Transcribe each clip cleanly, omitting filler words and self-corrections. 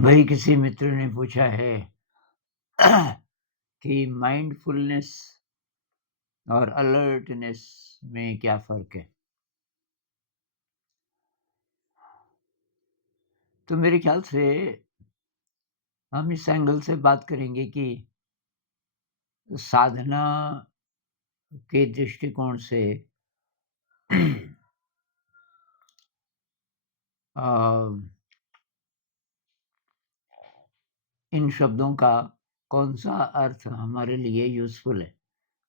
भाई किसी मित्र ने पूछा है कि माइंडफुलनेस और अलर्टनेस में क्या फ़र्क है? तो मेरे ख़्याल से हम इस एंगल से बात करेंगे कि साधना के दृष्टिकोण से अ, इन शब्दों का कौन-सा अर्थ हमारे लिए यूज़फुल है।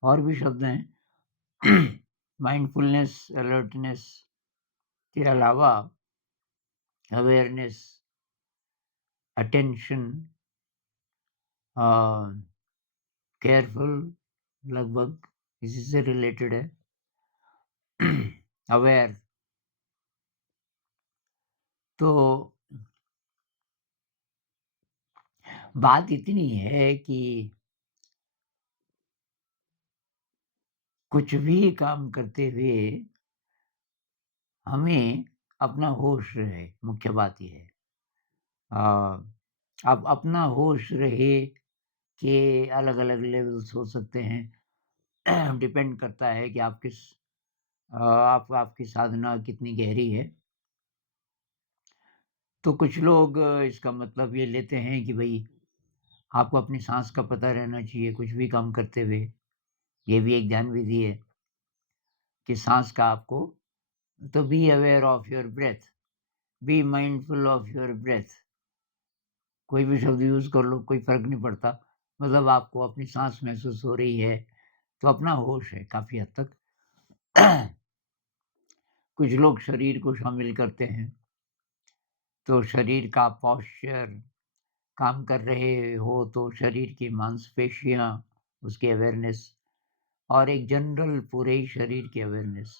और भी शब्द हैं माइंडफुलनेस, अलर्टनेस के अलावा अवेयरनेस, अटेंशन, अ, केयरफुल लगभग इसी से रिलेटेड है। अवेयर तो बात इतनी है कि कुछ भी काम करते हुए हमें अपना होश रहे, मुख्य बात ये है। अ, अब अपना होश रहे के अलग-अलग लेवल्स हो सकते हैं। डिपेंड करता है कि आप आपकी साधना कितनी गहरी है। तो कुछ लोग इसका मतलब ये लेते हैं कि भई आपको अपनी साँस का पता रहना चाहिए कुछ भी काम करते हुए। ये भी एक ध्यान विधि है कि साँस का आपको तो be aware of your breath, be mindful of your breath. कोई भी शब्द यूज़ कर लो, कोई फ़र्क नहीं पड़ता। मतलब आपको अपनी साँस महसूस हो रही है, तो अपना होश है काफ़ी हद तक। कुछ लोग शरीर को शामिल करते हैं, तो शरीर का पोस्चर काम कर रहे हो, तो शरीर की मांसपेशियाँ, उसकी अवेयरनेस और एक जनरल पूरे ही शरीर की अवेयरनेस,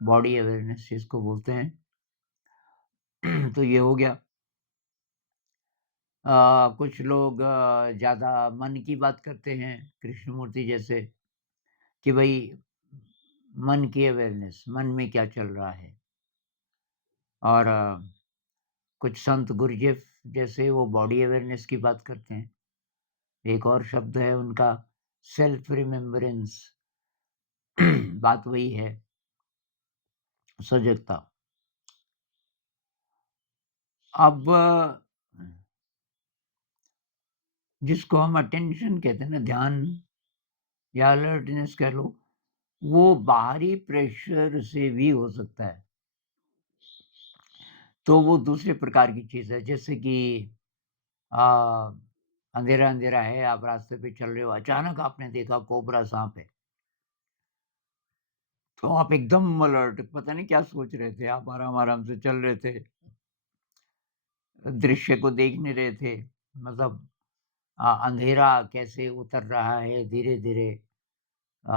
बॉडी अवेयरनेस जिसको बोलते हैं। तो ये हो गया। कुछ लोग ज़्यादा मन की बात करते हैं, कृष्णमूर्ति जैसे कि भई मन की अवेयरनेस, मन में क्या चल रहा है। और कुछ संत गुरजेफ जैसे वो बॉडी अवेयरनेस की बात करते हैं। एक और शब्द है उनका सेल्फ रिमेम्बरेंस। बात वही है, सजगता। अब जिसको हम अटेंशन कहते हैं ना, ध्यान या अलर्टनेस कह लो, वो बाहरी प्रेशर से भी हो सकता है। तो वो दूसरे प्रकार की चीज़ है, जैसे कि अ, अंधेरा-अंधेरा है, आप रास्ते पे चल रहे हो, अचानक आपने देखा कोबरा साँप है। तो आप एकदम अलर्ट, पता नहीं क्या सोच रहे थे, आप आराम-आराम से चल रहे थे, दृश्य को देख नहीं रहे थे। मतलब अंधेरा कैसे उतर रहा है धीरे-धीरे, अ,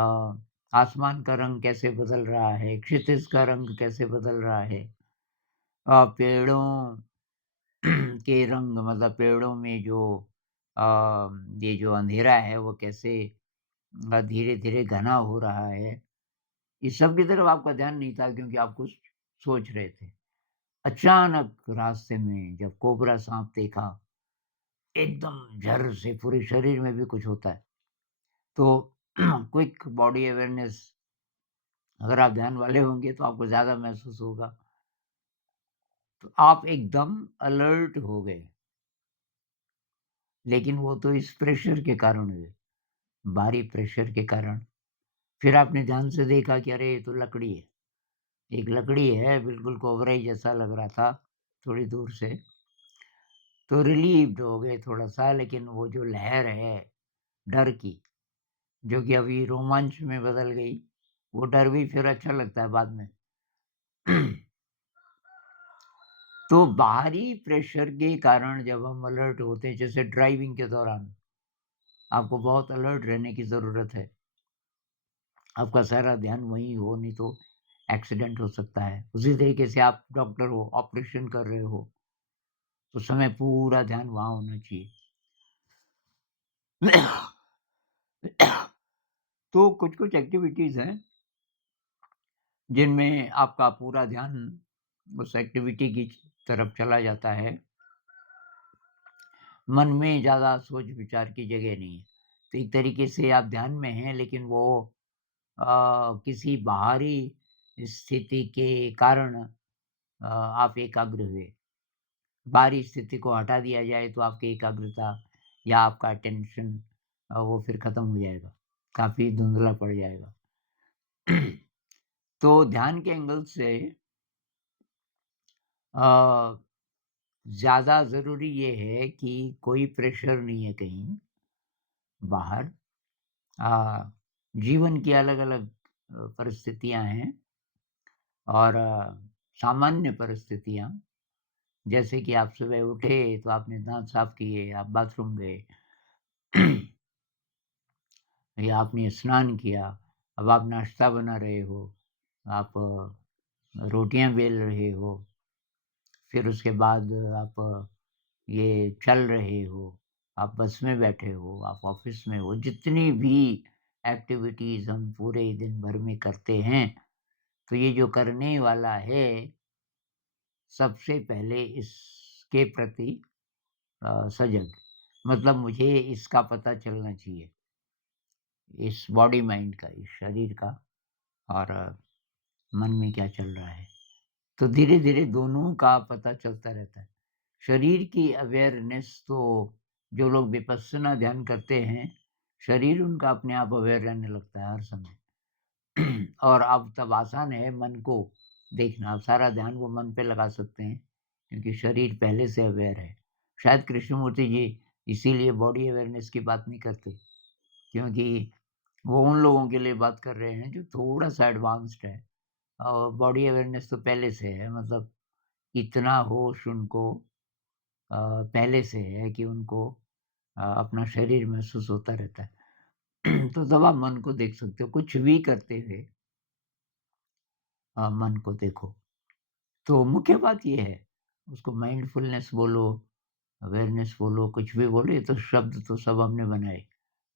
आसमान का रंग कैसे बदल रहा है, क्षितिज का रंग कैसे बदल रहा है, पेड़ों के रंग, मतलब पेड़ों में जो अ, ये जो अंधेरा है वो कैसे धीरे-धीरे घना हो रहा है। इस सब की तरफ आपका ध्यान नहीं था क्योंकि आप कुछ सोच रहे थे। अचानक रास्ते में जब कोबरा साँप देखा, एकदम झर से पूरे शरीर में भी कुछ होता है। तो क्विक बॉडी अवेयरनेस, अगर आप ध्यान वाले होंगे तो आपको ज़्यादा महसूस होगा। तो आप एकदम अलर्ट हो गए, लेकिन वो तो इस प्रेशर के कारण हुए, भारी प्रेशर के कारण। फिर आपने ध्यान से देखा कि अरे! ये तो लकड़ी है। एक लकड़ी है, बिल्कुल कोबरा ही जैसा लग रहा था थोड़ी दूर से। तो रिलीव्ड हो गए थोड़ा-सा, लेकिन वो जो लहर है डर की, जो कि अभी रोमांच में बदल गई, वो डर भी फिर अच्छा लगता है बाद में। तो बाहरी प्रेशर के कारण जब हम अलर्ट होते हैं, जैसे ड्राइविंग के दौरान, आपको बहुत अलर्ट रहने की ज़रूरत है। आपका सारा ध्यान वहीं हो, नहीं तो एक्सीडेंट हो सकता है। उसी तरीके से आप डॉक्टर हो, ऑपरेशन कर रहे हो, तो उस समय पूरा ध्यान वहाँ होना चाहिए। तो कुछ-कुछ एक्टिविटीज़ हैं, जिनमें आपका पूरा ध्यान उस एक्टिविटी की तरफ चला जाता है। मन में ज़्यादा सोच-विचार की जगह नहीं है। तो एक तरीके से आप ध्यान में हैं लेकिन वो किसी बाहरी स्थिति के कारण आप एकाग्र हुए। बाहरी स्थिति को हटा दिया जाए तो आपकी एकाग्रता या आपका अटेंशन वो फिर खत्म हो जाएगा, काफ़ी धुंधला पड़ जाएगा। तो ध्यान के एंगल से अ, ज़्यादा ज़रूरी ये है कि कोई प्रेशर नहीं है कहीं बाहर। जीवन की अलग-अलग परिस्थितियाँ हैं और सामान्य परिस्थितियाँ, जैसे कि आप सुबह उठे तो आपने दाँत साफ किए, आप बाथरूम गए या आपने स्नान किया, अब आप नाश्ता बना रहे हो, आप रोटियाँ बेल रहे हो, फिर उसके बाद आप ये चल रहे हो, आप बस में बैठे हो, आप ऑफ़िस में हो, जितनी भी एक्टिविटीज़ हम पूरे दिन भर में करते हैं, तो ये जो करने वाला है, सबसे पहले इसके प्रति सजग। मतलब मुझे इसका पता चलना चाहिए, इस बॉडी माइंड का, इस शरीर का और मन में क्या चल रहा है। तो धीरे-धीरे दोनों का पता चलता रहता है। शरीर की अवेयरनेस तो जो लोग विपश्यना ध्यान करते हैं, शरीर उनका अपने आप अवेयर रहने लगता है हर समय। और अब तब आसान है मन को देखना, अब सारा ध्यान वो मन पे लगा सकते हैं, क्योंकि शरीर पहले से अवेयर है। शायद कृष्णमूर्ति जी इसीलिए बॉडी अवेयरनेस की बात नहीं करते, क्योंकि वो उन लोगों के लिए बात कर रहे हैं जो थोड़ा-सा एडवांस्ड है और बॉडी अवेयरनेस तो पहले से है, मतलब इतना होश उनको पहले से है कि उनको अपना शरीर महसूस होता रहता है। तो तब आप मन को देख सकते हो, कुछ भी करते हुए मन को देखो। तो मुख्य बात ये है, उसको माइंडफुलनेस बोलो, अवेयरनेस बोलो, कुछ भी बोलो, ये तो शब्द तो सब हमने बनाए,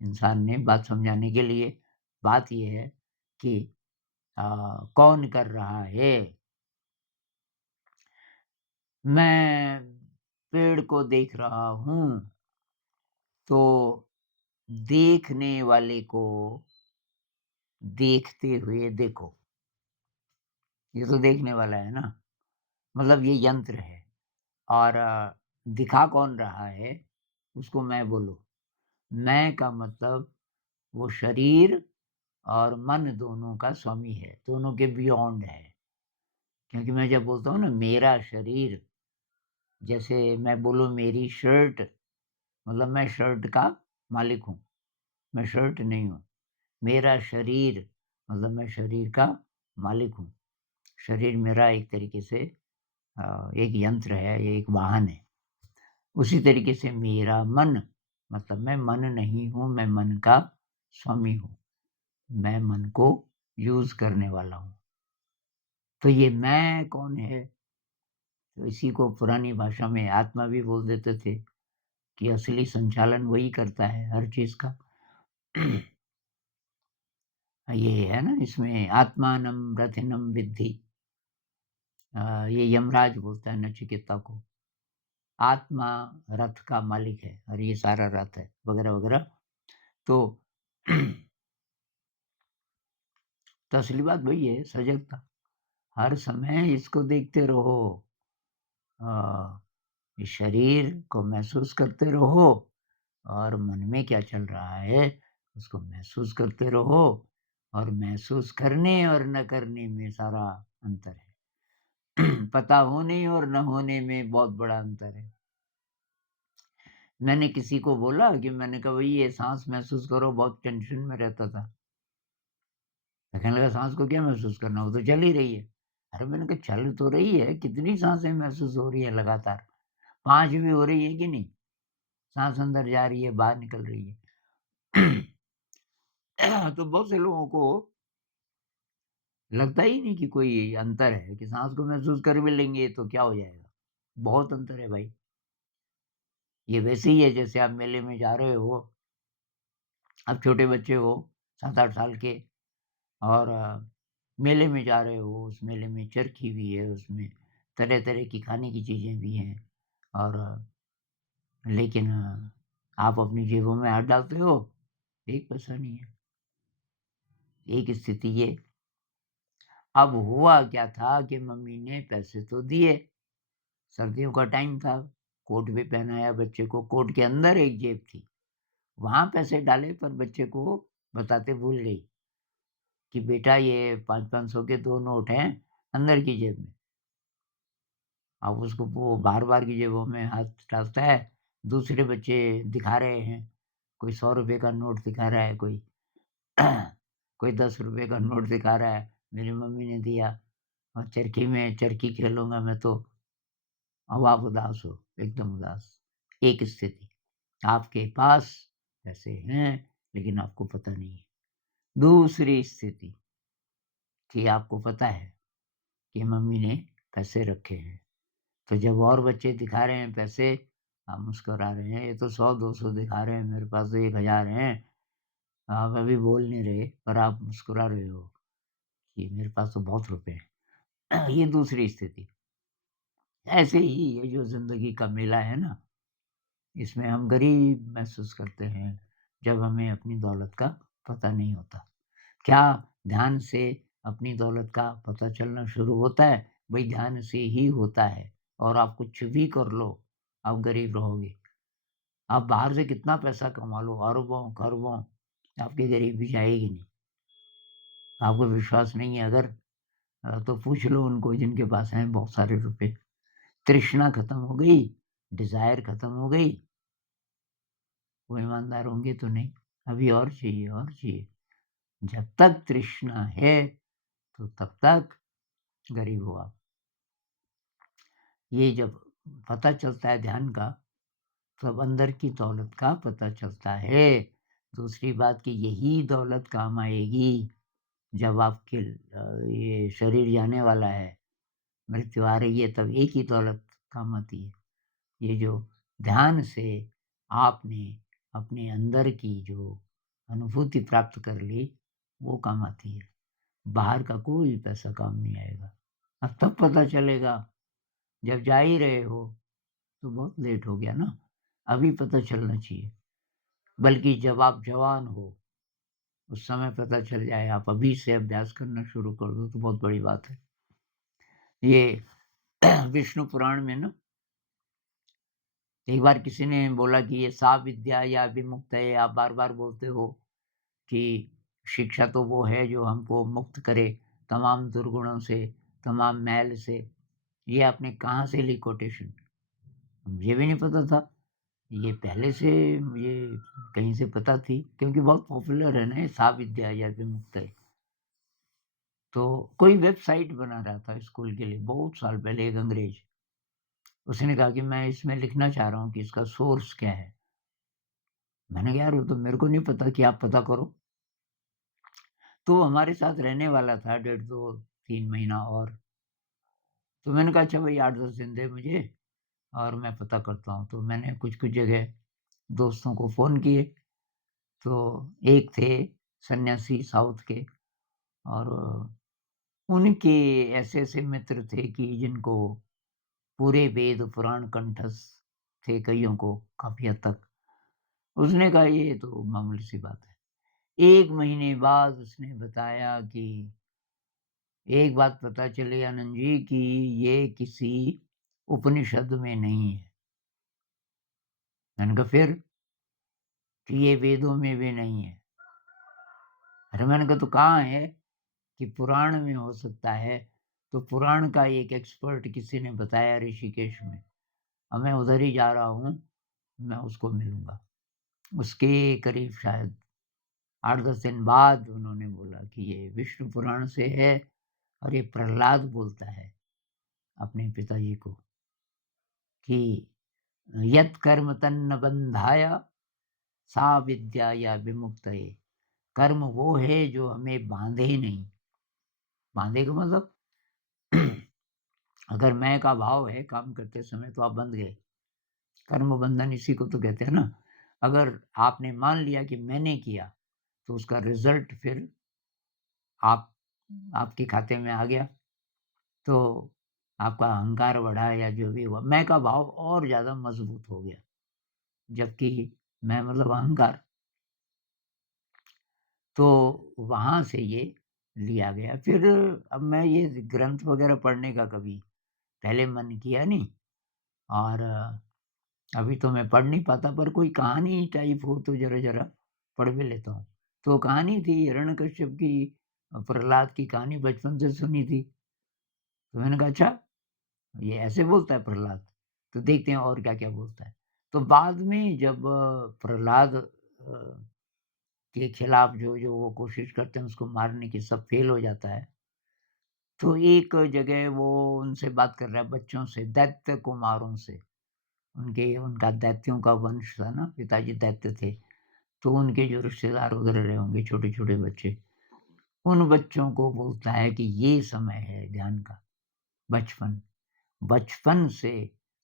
इंसान ने बात समझाने के लिए। बात ये है कि अ, कौन कर रहा है? मैं पेड़ को देख रहा हूँ, तो देखने वाले को देखते हुए देखो। ये तो देखने वाला है ना, मतलब ये यंत्र है और दिखा कौन रहा है, उसको मैं बोलो। मैं का मतलब वो शरीर और मन दोनों का स्वामी है, दोनों के बियॉन्ड है। क्योंकि मैं जब बोलता हूँ ना मेरा शरीर, जैसे मैं बोलूँ मेरी शर्ट, मतलब मैं शर्ट का मालिक हूँ, मैं शर्ट नहीं हूँ। मेरा शरीर, मतलब मैं शरीर का मालिक हूँ। शरीर मेरा एक तरीके से एक यंत्र है, ये एक वाहन है। उसी तरीके से मेरा मन, मतलब मैं मन नहीं हूँ, मैं मन का स्वामी हूँ। मैं मन को यूज़ करने वाला हूँ। तो ये मैं कौन है? तो इसी को पुरानी भाषा में आत्मा भी बोल देते थे कि असली संचालन वही करता है हर चीज़ का। ये है ना इसमें आत्मानं रथिनं विद्धि, ये यमराज बोलता है नचिकेता को। आत्मा रथ का मालिक है और ये सारा रथ है, वगैरह-वगैरह। तो तो असली बात वही है, सजगता। हर समय इसको देखते रहो। अ, इस शरीर को महसूस करते रहो और मन में क्या चल रहा है, उसको महसूस करते रहो और महसूस करने और न करने में सारा अंतर है। पता होने और न होने में बहुत बड़ा अंतर है। मैंने किसी को बोला कि मैंने कहा भई ये साँस महसूस करो, बहुत टेंशन में रहता था। तो कहने लगा साँस को क्या महसूस करना, वो तो चल ही रही है। अरे मैंने कहा चल तो रही है, कितनी साँसें महसूस हो रही है लगातार? 5 भी हो रही है कि नहीं? साँस अंदर जा रही है, बाहर निकल रही है। तो बहुत से लोगों को लगता ही नहीं कि कोई अंतर है, कि साँस को महसूस कर भी लेंगे तो क्या हो जाएगा? बहुत अंतर है भाई। ये वैसे ही है जैसे आप मेले में जा रहे हो, आप छोटे बच्चे हो 7-8 साल के और मेले में जा रहे हो, उस मेले में चरखी भी है, उसमें तरह-तरह की खाने की चीज़ें भी हैं और लेकिन आप अपनी जेबों में हाथ डालते हो, एक पैसा नहीं है। एक स्थिति ये। अब हुआ क्या था कि मम्मी ने पैसे तो दिए, सर्दियों का टाइम था, कोट भी पहनाया बच्चे को, कोट के अंदर एक जेब थी, वहाँ पैसे डाले पर बच्चे को बताते भूल गई कि बेटा ये 5-5 सौ के 2 नोट हैं अंदर की जेब में। अब उसको वो बार-बार की जेबों में हाथ डालता है, दूसरे बच्चे दिखा रहे हैं, कोई ₹100 का नोट दिखा रहा है, कोई कोई ₹10 का नोट दिखा रहा है, मेरी मम्मी ने दिया और चरखी में चरखी खेलूँगा मैं तो। अब आप उदास हो, एकदम उदास। एक स्थिति, आपके पास पैसे हैं, लेकिन आपको पता नहीं है। दूसरी स्थिति कि आपको पता है कि मम्मी ने पैसे रखे हैं, तो जब और बच्चे दिखा रहे हैं पैसे, आप मुस्कुरा रहे हैं, ये तो 100-200 दिखा रहे हैं, मेरे पास तो 1000 हैं। आप अभी बोल नहीं रहे, पर आप मुस्कुरा रहे हो कि मेरे पास तो बहुत रुपए हैं। ये दूसरी स्थिति। ऐसे ही ये जो ज़िंदगी का मेला है ना, इसमें हम गरीब महसूस करते हैं, जब हमें अपनी दौलत का पता नहीं होता। क्या ध्यान से अपनी दौलत का पता चलना शुरू होता है? भई ध्यान से ही होता है और आप कुछ भी कर लो, आप गरीब रहोगे। आप बाहर से कितना पैसा कमा लो, अरबों, खरबों, आपकी गरीबी जाएगी नहीं। आपको विश्वास नहीं है अगर तो पूछ लो उनको जिनके पास हैं बहुत सारे रुपए। तृष्णा खत्म हो गई, डिज़ायर खत्म हो गई, वो ईमानदार होंगे तो नहीं। अभी और चाहिए और चाहिए। जब तक तृष्णा है, तो तब तक गरीब हो आप। ये जब पता चलता है ध्यान का, तब अंदर की दौलत का पता चलता है। दूसरी बात कि यही दौलत काम आएगी जब आपके ये शरीर जाने वाला है, मृत्यु आ रही है, तब एक ही दौलत काम आती है। ये जो ध्यान से आपने अपने अंदर की जो अनुभूति प्राप्त कर ली, वो काम आती है। बाहर का कोई पैसा काम नहीं आएगा। अब तब पता चलेगा, जब जा ही रहे हो, तो बहुत लेट हो गया ना। अभी पता चलना चाहिए। बल्कि जब आप जवान हो, उस समय पता चल जाए, आप अभी से अभ्यास करना शुरू कर दो, तो बहुत बड़ी बात है। ये विष्णु पुराण में ना, एक बार किसी ने बोला कि ये सा विद्या या विमुक्त है, आप बार-बार बोलते हो कि शिक्षा तो वो है जो हमको मुक्त करे तमाम दुर्गुणों से, तमाम मैल से। ये आपने कहाँ से ली कोटेशन? मुझे भी नहीं पता था। ये पहले से मुझे कहीं से पता थी क्योंकि बहुत पॉपुलर है ना ये सा विद्या या विमुक्त है। तो कोई वेबसाइट बना रहा था स्कूल के लिए बहुत साल पहले एक अंग्रेज। उसने कहा कि मैं इसमें लिखना चाह रहा हूँ कि इसका सोर्स क्या है? मैंने कहा यार वो तो मेरे को नहीं पता कि आप पता करो। तो वो हमारे साथ रहने वाला था डेढ़ 2 3 महीना और। तो मैंने कहा अच्छा भाई 8-10 दिन दे मुझे और मैं पता करता हूँ। तो मैंने कुछ-कुछ जगह दोस्तों को फ़ोन किए। तो एक थे सन्यासी साउथ के और उनके ऐसे-ऐसे मित्र थे कि जिनको पूरे वेद पुराण कंठस्थ थे कइयों को काफ़ी हद तक। उसने कहा ये तो मामूली सी बात है। 1 महीने बाद उसने बताया कि एक बात पता चली आनंद जी कि ये किसी उपनिषद में नहीं है। मैंने कहा फिर? कि ये वेदों में भी नहीं है। अरे मैंने कहा तो कहाँ है? कि पुराण में हो सकता है। तो पुराण का एक एक्सपर्ट किसी ने बताया ऋषिकेश में। अब मैं उधर ही जा रहा हूँ, मैं उसको मिलूँगा। उसके करीब शायद 8-10 दिन बाद उन्होंने बोला कि ये विष्णु पुराण से है और ये प्रहलाद बोलता है अपने पिताजी को कि यत् कर्म तन्न बन्धाय सा विद्याया विमुक्तये। कर्म वो है जो हमें बाँधे नहीं। बाँधे का मतलब अगर मैं का भाव है काम करते समय तो आप बंध गए। कर्म बंधन इसी को तो कहते हैं ना। अगर आपने मान लिया कि मैंने किया, तो उसका रिज़ल्ट फिर आप आपके खाते में आ गया। तो आपका अहंकार बढ़ा या जो भी हुआ, मैं का भाव और ज़्यादा मज़बूत हो गया। जबकि मैं मतलब अहंकार। तो वहाँ से ये लिया गया। फिर अब मैं ये ग्रंथ वग़ैरह पढ़ने का कभी पहले मन किया नहीं, और अभी तो मैं पढ़ नहीं पाता, पर कोई कहानी टाइप हो तो ज़रा-ज़रा पढ़ भी लेता हूँ। तो कहानी थी हिरण्यकश्यप की, प्रहलाद की कहानी बचपन से सुनी थी। तो मैंने कहा अच्छा, ये ऐसे बोलता है प्रहलाद, तो देखते हैं और क्या-क्या बोलता है। तो बाद में जब प्रहलाद के खिलाफ जो वो कोशिश करते हैं उसको मारने की, सब फ़ेल हो जाता है। तो एक जगह वो उनसे बात कर रहा है, बच्चों से, दैत्य कुमारों से। उनका दैत्यों का वंश था ना, पिताजी दैत्य थे। तो उनके जो रिश्तेदार वगैरह रहे होंगे, छोटे-छोटे बच्चे, उन बच्चों को बोलता है कि ये समय है ध्यान का, बचपन। बचपन से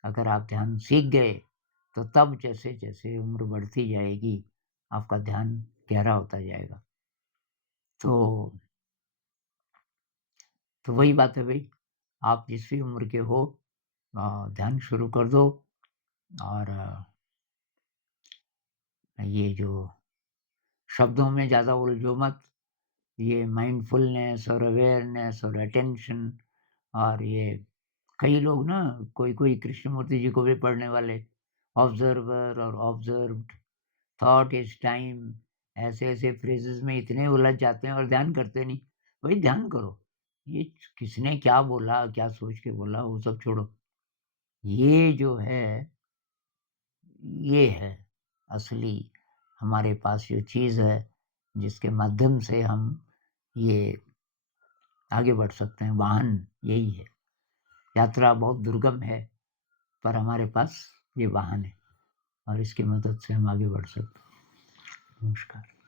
अगर आप ध्यान सीख गए, तो तब जैसे-जैसे उम्र बढ़ती जाएगी, आपका ध्यान गहरा होता जाएगा। तो वही बात है भई, आप जिस भी उम्र के हो, ध्यान शुरू कर दो, और ये जो शब्दों में ज़्यादा उलझो मत। ये माइंडफुलनेस और अवेयरनेस और अटेंशन, और ये कई लोग ना, कोई-कोई कृष्णमूर्ति जी को भी पढ़ने वाले, ऑब्जर्वर और ऑब्जर्व्ड, थॉट इज़ टाइम, ऐसे-ऐसे फ्रेजेज़ में इतने उलझ जाते हैं और ध्यान करते नहीं। भई ध्यान करो, ये किसने क्या बोला, क्या सोच के बोला, वो सब छोड़ो। ये जो है, ये है असली हमारे पास जो चीज़ है, जिसके माध्यम से हम ये आगे बढ़ सकते हैं, वाहन यही है। यात्रा बहुत दुर्गम है, पर हमारे पास ये वाहन है, और इसकी मदद से हम आगे बढ़ सकते हैं। नमस्कार।